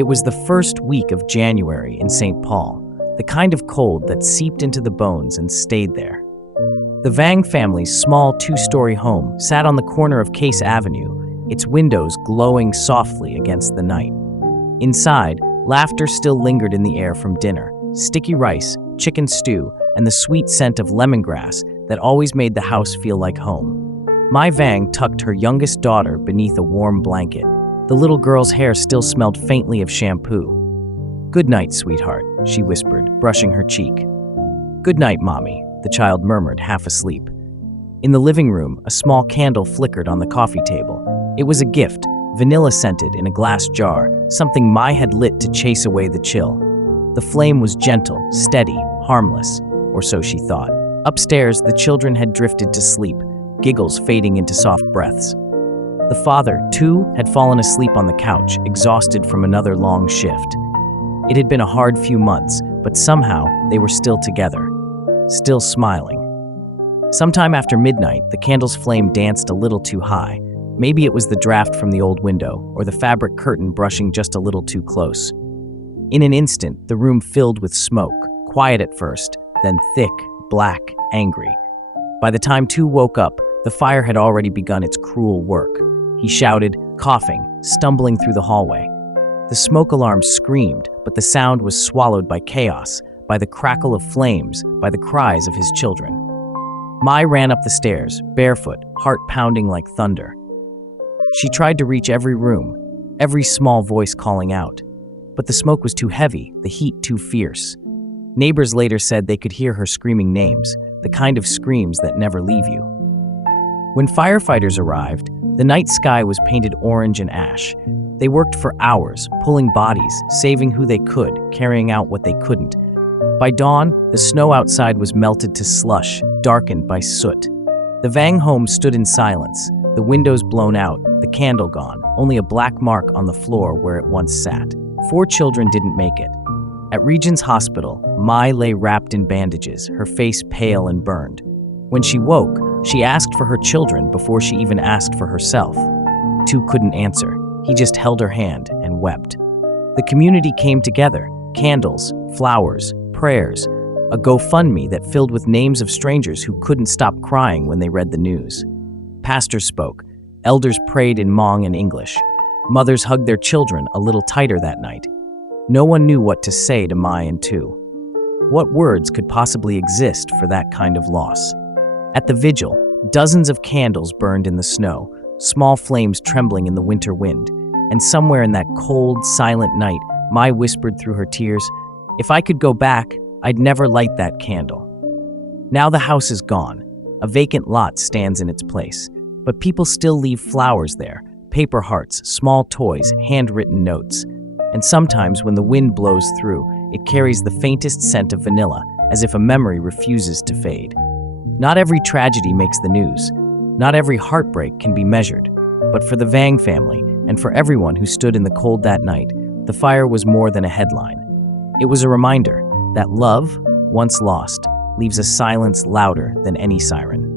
It was the first week of January in St. Paul, the kind of cold that seeped into the bones and stayed there. The Vang family's small two-story home sat on the corner of Case Avenue, its windows glowing softly against the night. Inside, laughter still lingered in the air from dinner, sticky rice, chicken stew, and the sweet scent of lemongrass that always made the house feel like home. Mai Vang tucked her youngest daughter beneath a warm blanket. The little girl's hair still smelled faintly of shampoo. "Good night, sweetheart," she whispered, brushing her cheek. "Good night, Mommy," the child murmured, half asleep. In the living room, a small candle flickered on the coffee table. It was a gift, vanilla-scented in a glass jar, something Mai had lit to chase away the chill. The flame was gentle, steady, harmless, or so she thought. Upstairs, the children had drifted to sleep, giggles fading into soft breaths. The father, too, had fallen asleep on the couch, exhausted from another long shift. It had been a hard few months, but somehow they were still together, still smiling. Sometime after midnight, the candle's flame danced a little too high. Maybe it was the draft from the old window, or the fabric curtain brushing just a little too close. In an instant, the room filled with smoke, quiet at first, then thick, black, angry. By the time Tu woke up, the fire had already begun its cruel work. He shouted, coughing, stumbling through the hallway. The smoke alarm screamed, but the sound was swallowed by chaos, by the crackle of flames, by the cries of his children. Mai ran up the stairs, barefoot, heart pounding like thunder. She tried to reach every room, every small voice calling out. But the smoke was too heavy, the heat too fierce. Neighbors later said they could hear her screaming names, the kind of screams that never leave you. When firefighters arrived, the night sky was painted orange and ash. They worked for hours, pulling bodies, saving who they could, carrying out what they couldn't. By dawn, the snow outside was melted to slush, darkened by soot. The Vang home stood in silence, the windows blown out, the candle gone, only a black mark on the floor where it once sat. 4 children didn't make it. At Regent's Hospital, Mai lay wrapped in bandages, her face pale and burned. When she woke, she asked for her children before she even asked for herself. Tu couldn't answer. He just held her hand and wept. The community came together, candles, flowers, prayers, a GoFundMe that filled with names of strangers who couldn't stop crying when they read the news. Pastors spoke, elders prayed in Hmong and English. Mothers hugged their children a little tighter that night. No one knew what to say to Mai and Tu. What words could possibly exist for that kind of loss? At the vigil, dozens of candles burned in the snow, small flames trembling in the winter wind. And somewhere in that cold, silent night, Mai whispered through her tears, "If I could go back, I'd never light that candle." Now the house is gone. A vacant lot stands in its place. But people still leave flowers there, paper hearts, small toys, handwritten notes. And sometimes when the wind blows through, it carries the faintest scent of vanilla, as if a memory refuses to fade. Not every tragedy makes the news. Not every heartbreak can be measured. But for the Vang family, and for everyone who stood in the cold that night, the fire was more than a headline. It was a reminder that love, once lost, leaves a silence louder than any siren.